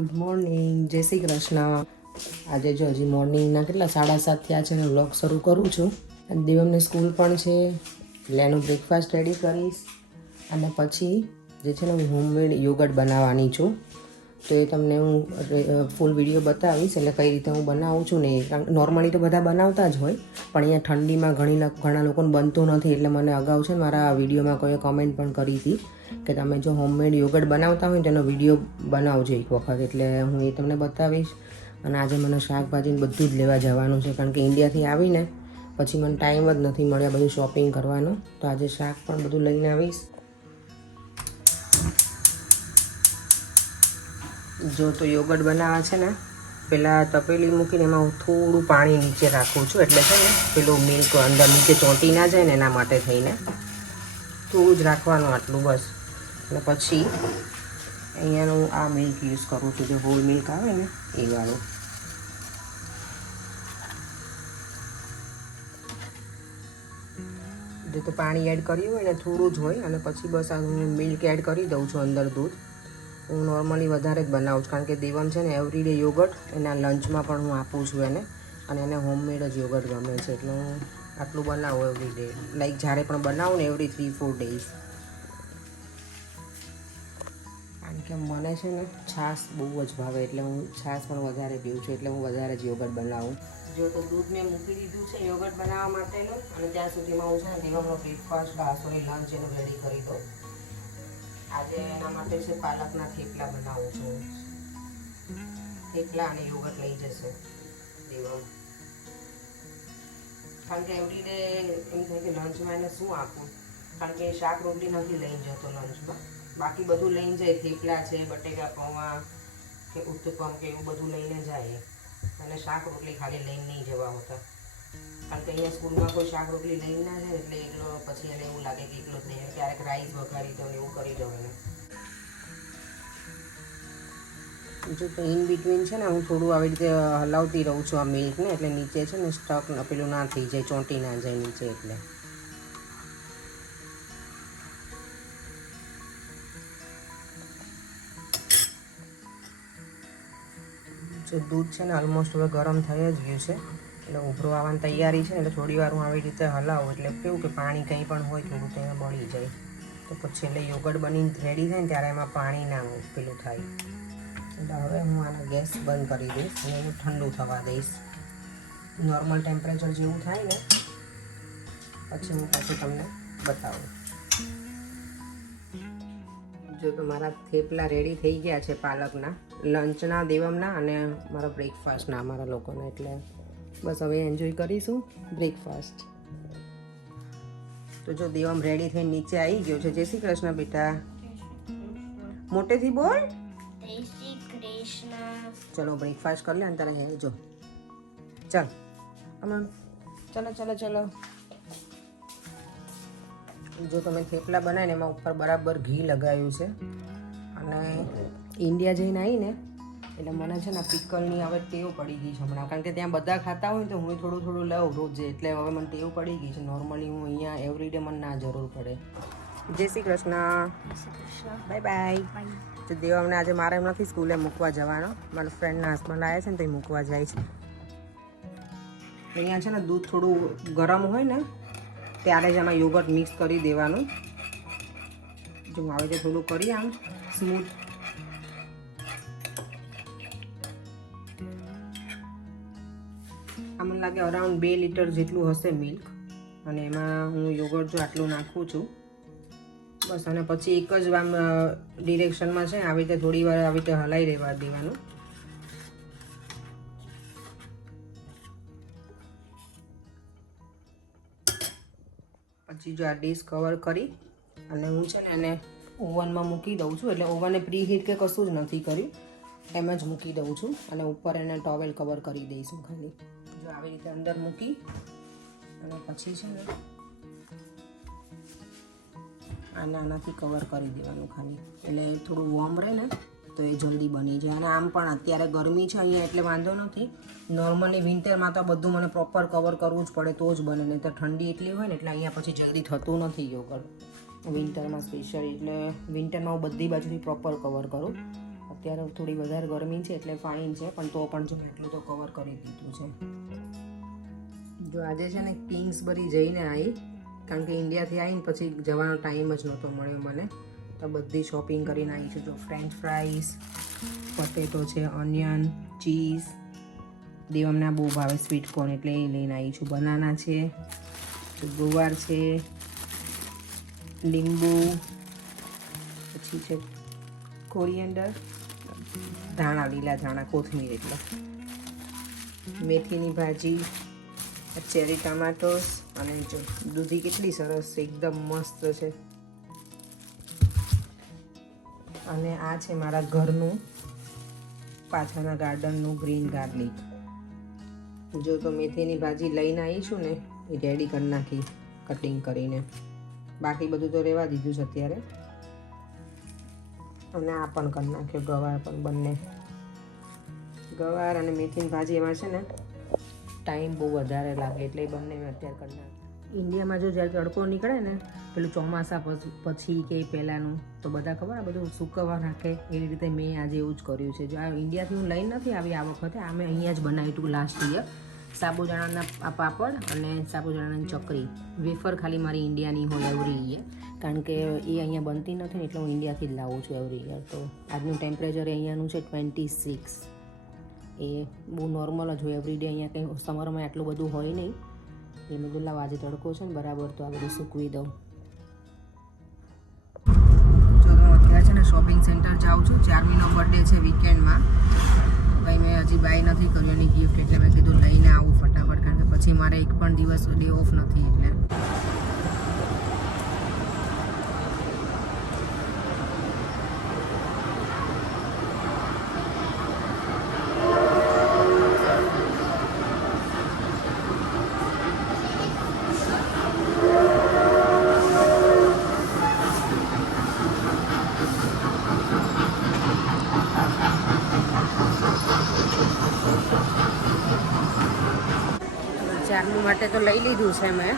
Good morning, જય શ્રી કૃષ્ણ. આજે જો હજી મોર્નિંગના કેટલા 7:30 થયા છે ને વ્લોગ શરૂ કરું છું. અને દેવમને સ્કૂલ પણ છે એટલે એનું બ્રેકફાસ્ટ રેડી કરીશ અને પછી જે છે ને હું હોમમેડ યોગર્ટ બનાવવાની છું. તો એ તમને હું ફૂલ વિડીયો બતાવીશ એટલે કઈ રીતે હું બનાવું છું ને. નોર્મલી તો બધા બનાવતા જ હોય પણ અહીંયા ઠંડીમાં ઘણા લોકોને બનતું નથી એટલે મને અગાઉ છે ને મારા વિડીયોમાં કોઈએ કમેન્ટ પણ કરી હતી કે તમે જો હોમમેડ યોગર્ટ બનાવતા હોય તેનો વિડીયો બનાવજો એક વખત. એટલે હું એ તમને બતાવીશ. અને આજે મને શાકભાજી બધું જ લેવા જવાનું છે કારણ કે ઇન્ડિયાથી આવીને પછી મને ટાઈમ જ નથી મળ્યા બધું શોપિંગ કરવાનો. તો આજે શાક પણ બધું લઈને આવીશ. જો તો યોગર્ટ બનાવવા છે ને પહેલાં તપેલી મૂકીને એમાં થોડું પાણી નીચે રાખું છું એટલે છે ને પેલું મિલ્ક અંદર નીચે ચોંટી ના જાય ને એના માટે થઈને થોડું જ રાખવાનું આટલું બસ. અને પછી અહીંયાનું આ મિલ્ક યુઝ કરું છું જે હોલ મિલ્ક આવે ને એ વાળું. જે તો પાણી એડ કર્યું હોય ને થોડું જ હોય અને પછી બસ આ હું મિલ્ક એડ કરી દઉં છું અંદર દૂધ. હું નોર્મલી વધારે જ બનાવું છું કારણ કે દેવમ છે ને એવરીડે યોગર્ટ એના લંચમાં પણ હું આપું છું એને અને એને હોમમેડ જ યોગર્ટ ગમે છે એટલે હું આટલું બનાવું એવરીડે. લાઈક જ્યારે પણ બનાવું ને એવરી 3-4 ડેઝ. કારણ કે મને છે ને છાશ બહુ જ ભાવે એટલે હું છાશ પણ વધારે પીઉં છું એટલે હું વધારે જ યોગર્ટ બનાવું. જો તો દૂધ મેં મૂકી દીધું છે યોગર્ટ બનાવવા માટેનું અને ત્યાં સુધીમાં હું છે ને દેવમનો બ્રેકફાસ્ટ લંચ એનું રેડી કરી દઉં. આજે એના માટે છે પાલકના થેપલા બનાવું છું. થેપલા અને યોગર્ટ લઈ જશે દેવમ. કારણ કે એવરીડે એમ થાય કે લંચમાં એને શું આપું કારણ કે શાક રોટલી નથી લઈને જતો લંચમાં. બાકી બધું લઈને જાય. થેપલા છે, બટેકા પૌવા કે ઉત્તપમ કે એવું બધું લઈને જાય અને શાક રોટલી ખાલી લઈને નહીં જવા હોતા. કારણ કે અહીંયા સ્કૂલમાં કોઈ શાક રોટલી લઈને ના જાય એટલે એકલો પછી એને એવું લાગે કે એકલો જ નહીં. ક્યારેક રાઈસ વઘારી દો ને એવું કરી દઉં એને. જો તો ઇન બિટવીન છે ને હું થોડું આવી રીતે હલાવતી રહું છું આ મિલ્કને એટલે નીચે છે ને સ્ટક પેલું ના થઈ જાય, ચોંટી ના જાય નીચે. એટલે જો દૂધ છે ને ઓલમોસ્ટ હવે ગરમ થઈ જ ગયું છે એટલે ઉભરો આવવાની તૈયારી છે ને એટલે થોડી વાર હું આવી રીતે હલાવું એટલે કેવું કે પાણી કંઈ પણ હોય થોડું તો એમાં બળી જાય. તો પછી એટલે યોગર્ટ બનીને રેડી થાય ને ત્યારે એમાં પાણી ના પેલું થાય. એટલે હવે હું આને ગેસ બંધ કરી દઈશ અને એને ઠંડુ થવા દઈશ. નોર્મલ ટેમ્પરેચર જેવું થાય ને પછી હું પાછું તમને બતાવું. જો તો મારા થેપલા રેડી થઈ ગયા છે પાલકના લંચના, દેવમના અને મારા બ્રેકફાસ્ટના અમારા લોકોના. એટલે બસ હવે એન્જોય કરીશું બ્રેકફાસ્ટ. તો જો દેવમ રેડી થઈને નીચે આવી ગયો છે. જય શ્રી કૃષ્ણ બેટા, મોટેથી બોલ. ચલો બ્રેકફાસ્ટ કરી લે અને તારે હે જો ચાલ અમન ચલો ચલો ચલો. જો તમે થેપલા બનાવીને એમાં ઉપર બરાબર ઘી લગાવ્યું છે અને ઇન્ડિયા જઈને આવીને એટલે મને છે ને પિકલની હવે ટેવ પડી ગઈ છે હમણાં. કારણ કે ત્યાં બધા ખાતા હોય તો હું થોડું થોડું લઉં રોજે એટલે હવે મને ટેવ પડી ગઈ છે. નોર્મલી હું અહીંયા એવરીડે મને ના જરૂર પડે. જય શ્રી કૃષ્ણ, બાય બાય. તો દેવમને આજે મારે એમ નથી સ્કૂલે મૂકવા જવાનો, મારા ફ્રેન્ડના હસબન્ડ આવ્યા છે ને તો એ મૂકવા જાય છે. અહીંયા છે ને દૂધ થોડું ગરમ હોય ને ત્યારે જ આમાં યોગર્ટ મિક્સ કરી દેવાનું. જો હું આવી રીતે થોડું કરી આમ સ્મૂથ. આ મને લાગે અરાઉન્ડ 2 લીટર જેટલું હશે મિલ્ક અને એમાં હું યોગર્ટ જો આટલું નાખું છું બસ. અને પછી એક જ આમ ડિરેક્શનમાં છે આવી રીતે થોડી વાર આવી રીતે હલાવી રહેવા દેવાનું. પછી જો આ ડીશ કવર કરી અને હું છે ને એને ઓવનમાં મૂકી દઉં છું. એટલે ઓવનને પ્રી હીટ કે કશું જ નથી કર્યું, એમ જ મૂકી દઉં છું અને ઉપર એને ટોવેલ કવર કરી દઈશું ખાલી. જો આવી રીતે અંદર મૂકી અને પછી છે ને આનાથી કવર કરી દેવાનું ખાલી એટલે થોડું વોર્મ રહે ને તો એ જલ્દી બની જાય. અને આમ પણ અત્યારે ગરમી છે અહીંયા એટલે વાંધો નથી. નોર્મલી વિન્ટરમાં તો બધું મને પ્રોપર કવર કરવું જ પડે તો જ બને, નહીં તો ઠંડી એટલી હોય ને એટલે અહીંયા પછી જલ્દી થતું નથી યોગર્ટ વિન્ટરમાં સ્પેશિયલી. એટલે વિન્ટરમાં હું બધી બાજુથી પ્રોપર કવર કરું. અત્યારે થોડી વધારે ગરમી છે એટલે ફાઇન છે, પણ તો પણ જો એટલું તો કવર કરી દીધું છે. જો આજે છે ને કિંગ્સબરી જઈને આવી, કારણ કે ઇન્ડિયાથી આવીને પછી જવાનો ટાઈમ જ નહોતો મળ્યો મને, તો બધી શોપિંગ કરીને આવી છું. જો ફ્રેન્ચ ફ્રાઈસ, પોટેટો છે, ઓનિયન, ચીઝ, દેવમના બહુ ભાવે સ્વીટ કોર્ન એટલે એ લઈને આવી છું. બનાના છે, ગુવાર છે, લીંબુ, પછી છે કોરિએન્ડર, ધાણા, લીલા ધાણા, કોથમીર, એટલે મેથીની ભાજી, ચેરી ટમાટોસ, અને જો દૂધી કેટલી સરસ છે, એકદમ મસ્ત છે. અને આ છે મારા ઘરનું પાછળના ગાર્ડનનું ગ્રીન ગાર્લિક. જો તો મેથીની ભાજી લઈને આવી છું ને, એ રેડી કરી નાખી કટિંગ કરીને, બાકી બધું તો રહેવા દીધું છે અત્યારે. અને આ પણ કરી નાખ્યો ગવાર પણ, બંને ગવાર અને મેથીની ભાજી. એમાં છે ને ટાઈમ બહુ વધારે લાગે એટલે એ બંને મેં અત્યારે કરી નાખ્યું. ઇન્ડિયામાં જો જ્યારે તડકો નીકળે ને, પેલું ચોમાસા પછી કે પહેલાંનું, તો બધા ખબર આ બધું સૂકવવા રાખે, એવી રીતે મેં આજે એવું જ કર્યું છે. જો આ ઇન્ડિયાથી હું લઈને નથી આવી આ વખતે, આ મેં અહીંયા જ બનાવ્યું હતું લાસ્ટ યર. સાબુદાણાના પાપડ અને સાબુદાણાની ચકરી, વેફર ખાલી મારી ઇન્ડિયાની હોય એવરી યર, કારણ કે એ અહીંયા બનતી નથી ને, એટલે હું ઇન્ડિયાથી જ લાવું છું એવરી યર. તો આજનું ટેમ્પરેચર અહીંયાનું છે 26. એ બહુ નોર્મલ જ હોય એવરીડે, અહીંયા કંઈ સમરમાં આટલું બધું હોય નહીં. એ બધું લાવ, આજે તડકો છે ને બરાબર, તો આ બધું સૂકવી દઉં. જો હું અત્યારે છે ને શોપિંગ સેન્ટર જાઉં છું. 4મીનો બર્થડે છે વીકેન્ડમાં, ભાઈ મેં હજી બાય નથી કર્યું એની ગિફ્ટ, એટલે મેં કીધું લઈને આવું ફટાફટ, કારણ કે પછી મારે એક પણ દિવસ ડે ઓફ નથી એટલે. ચારનું માટે તો લઈ લીધું છે મેં,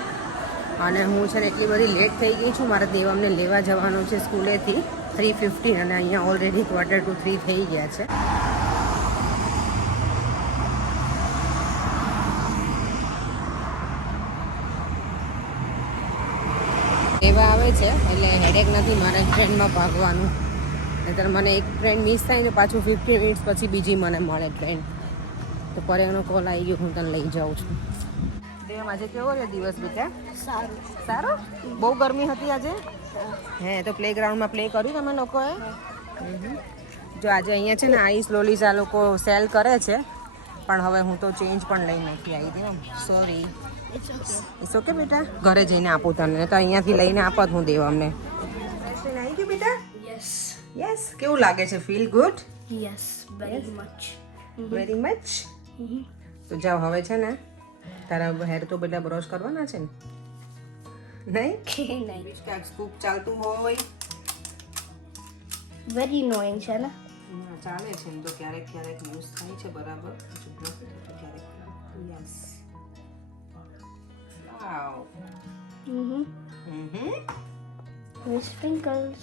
અને હું છે ને એટલી બધી લેટ થઈ ગઈ છું. મારા દેવામને લેવા જવાનું છે સ્કૂલેથી 3:15, અને અહીંયા ઓલરેડી 2:45 થઈ ગયા છે. લેવા આવે છે એટલે હેડેક નથી મારે ટ્રેનમાં ભાગવાનું, નહીંતર મને એક ટ્રેન મિસ થાય ને પાછું 15 મિનિટ્સ પછી બીજી મને મળે ટ્રેન. તો પરેનો કોલ આવી ગયો, હું તને લઈ જાઉં છું. દેવ આજે કેવો રહ્યો દિવસ બેટા? સારું. સારો? બહુ ગરમી હતી આજે? હે, તો પ્લેગ્રાઉન્ડમાં પ્લે કર્યું તમે લોકોએ? જો આજે અહીંયા છે ને આઈસ લોલીસ આ લોકો સેલ કરે છે, પણ હવે હું તો ચેન્જ પણ લઈ નથી આવી. દેવ સોરી. ઇટ્સ ઓકે બેટા, ઘરે જઈને આપું તને, તો અહીંયાથી લઈને આપત હું દેવ અમને. આવી ગયું બેટા? Yes. યસ. કેવું લાગે છે? Feel good? Yes. Very much. Very much. તો જાઓ હવે છે ને, તારા હેર તો બધા બ્રશ કરવાના છે ને? નહીં? નહીં. ક્યાંક સ્કૂપ ચાલતું હોય Very annoying છે ને? ચાલે છે એમ તો, ક્યારેક ક્યારેક યુઝ થાય છે બરાબર, ક્યારેક. યસ. વાવ. With sprinkles.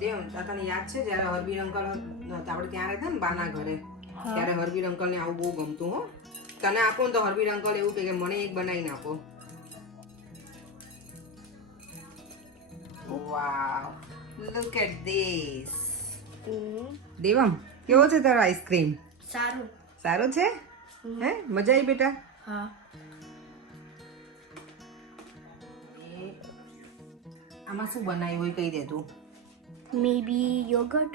દેવ, તને યાદ છે જ્યારે હરબીર અંકલ આપણે ત્યાં રહેતા ને બાના ઘરે, ત્યારે હરબીર અંકલને આવું બહુ ગમતું હો. તને આપો ને તો હરબીર અંકલ એવું કે મને એક બનાવીને આપો. વાવ, લુક એટ ધીસ. દેવમ, કેવો છે તારો આઈસ્ક્રીમ? સારું. સારો છે? હે, મજા આવી બેટા? હા. આમાં શું બનાવ્યું હોય કહી દે તું. Maybe yogurt.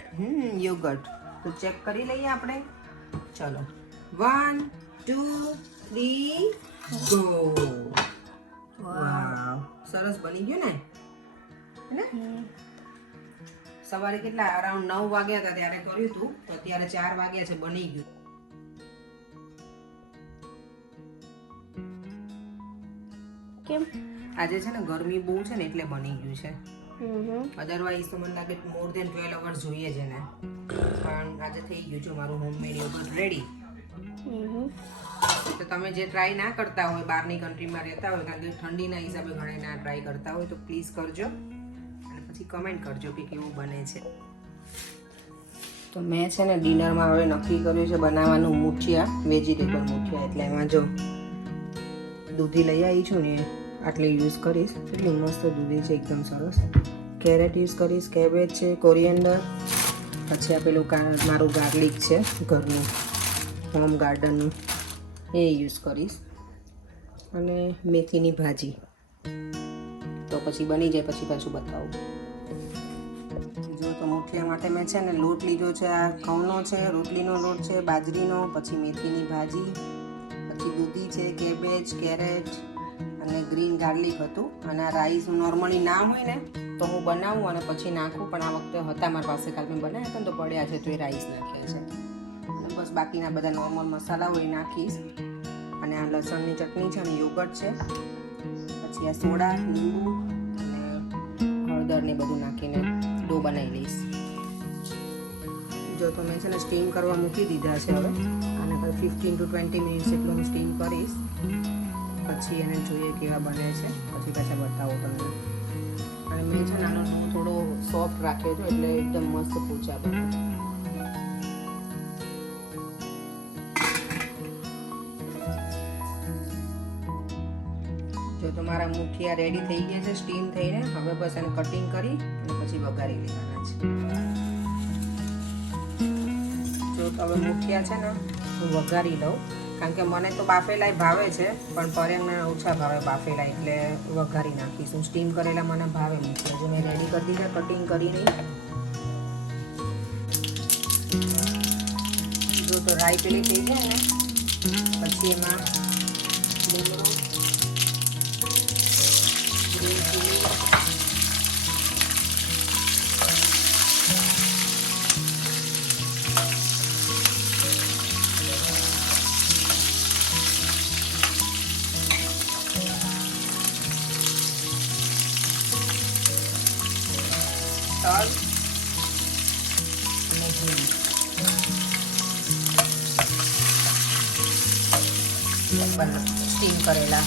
યોગર્ટ. તો ચેક કરી લઈએ આપણે. ચલો, 1 2 3 ગો. વાવ, સરસ બની ગયું ને? હે ને? સવારે કેટલા અરાઉન્ડ 9 વાગ્યા હતા ત્યારે કર્યું હતું, તો અત્યારે 4 વાગ્યા છે, બની ગયું. કેમ? આજે છે ને ગરમી બહુ છે ને એટલે બની ગયું છે. અધરવાઇઝ તો મને લાગે મોર ધેન 12 અવર્સ જોઈએ છે ને, પણ આજે થઈ ગયું છે મારું હોમમેડ યોગર્ટ રેડી. તો તમે જે ટ્રાય ના કરતા હોય, બહારની કન્ટ્રીમાં રહેતા હોય, કારણ કે ઠંડીના હિસાબે ઘણા ના ટ્રાય કરતા હોય, તો પ્લીઝ કરજો અને પછી કમેન્ટ કરજો કે કેવું બને છે. તો મેં છે ને ડિનરમાં હવે નક્કી કર્યું છે બનાવવાનું મૂઠિયા, વેજીટેબલ મૂઠિયા. એટલે એમાં જો દૂધી લઈ આવી છું ને આટલી યુઝ કરીશ. કેટલી મસ્ત દૂધી છે, એકદમ સરસ. કેરેટ યુઝ કરીશ, કેબેજ છે, કોરિએન્ડર, પછી આ પેલું મારું ગાર્લિક છે ઘરનું, હોમ ગાર્ડનનું, એ યુઝ કરીશ. અને મેથીની ભાજી. તો પછી બની જાય પછી પાછું બતાવું. જો તો મૂઠિયા માટે મેં છે ને લોટ લીધો છે, આ ઘઉંનો છે, રોટલીનો લોટ છે, બાજરીનો, પછી મેથીની ભાજી, પછી દૂધી છે, કેબેજ, કેરેટ અને ગ્રીન ગાર્લિક હતું. અને આ રાઈસ નોર્મલી ના હોય ને તો હું બનાવું અને પછી નાખું, પણ આ વખતે હતા મારી પાસે, કાલ મેં બનાવ્યા હતા ને તો પડ્યા છે તો એ રાઈસ નાખ્યા છે. અને બસ બાકીના બધા નોર્મલ મસાલા હોય નાખીશ. અને આ લસણની ચટણી છે અને યોગર્ટ છે, પછી આ સોડા, લીંબુ અને હળદર ને બધું નાખીને ડો બનાવી લઈશ. જો તો મેં છે ને સ્ટીમ કરવા મૂકી દીધા છે. હવે આને 15 to 20 મિનિટ્સ જેટલું હું સ્ટીમ કરીશ. પછી એને જોઈએ કેવા બને છે, પછી પાછા બતાવો તમને. અને મેં છે ને આનો ડો થોડો સોફ્ટ રાખ્યો છે એટલે એકદમ મસ્ત પોચા બને. જો તો મારા મૂઠિયા રેડી થઈ ગયા છે સ્ટીમ થઈને. હવે બસ એને કટિંગ કરી અને પછી વઘારી લેવાના છે. જો તો હવે મૂઠિયા છે ને હું વઘારી લઉં, કારણ કે મને તો બાફેલાય ભાવે છે, પણ પરેંગને ઓછા ભાવે બાફેલા, એટલે વઘારી નાખીશું. સ્ટીમ કરેલા મને ભાવે મૂઠિયા. જો મેં રેડી કરી દીધા કટિંગ કરીને. જો તો રાઈ પેલી થઈ જાય ને પછી એમાં લીમડો, ગ્રીન ચીલી, તલ અને ઘી સ્ટીમ કરેલા.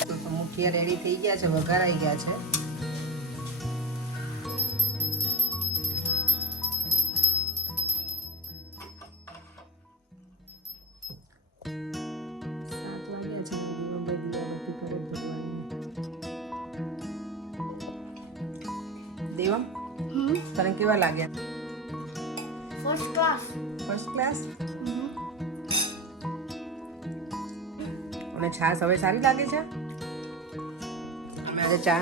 તો મૂઠિયા રેડી થઈ ગયા છે, વઘારાઈ ગયા છે. દેવમ, તને કેવા લાગ્યા? First class. First class. અને છાશ હવે સારી લાગે છે. અમે આજે ચા,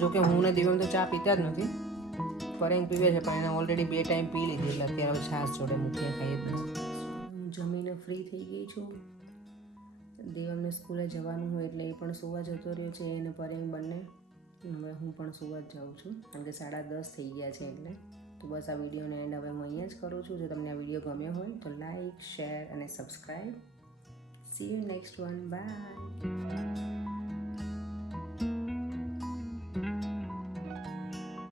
જો કે હું ને દેવમ તો ચા પીતા જ નથી. પરેંગ પીવે છે પણ એને ઓલરેડી 2 ટાઈમ પી લીધી, એટલે અત્યારે હવે છાશ જોડે મૂકીને ખાઈએ જ નથી. હું જમીને ફ્રી થઈ ગઈ છું. દેવમને સ્કૂલે જવાનું હોય એટલે એ પણ સુવા જતો રહ્યો છે, એને પરેંગ બંને. હવે હું પણ સુવા જ જાઉં છું, કારણ કે 10:30 થઈ ગયા છે. એટલે તો બસ આ વિડીયોને એન્ડ હવે હું અહીંયા જ કરું છું. જો તમને આ વિડીયો ગમ્યો હોય તો લાઈક, શેર અને subscribe. See you next one. Bye.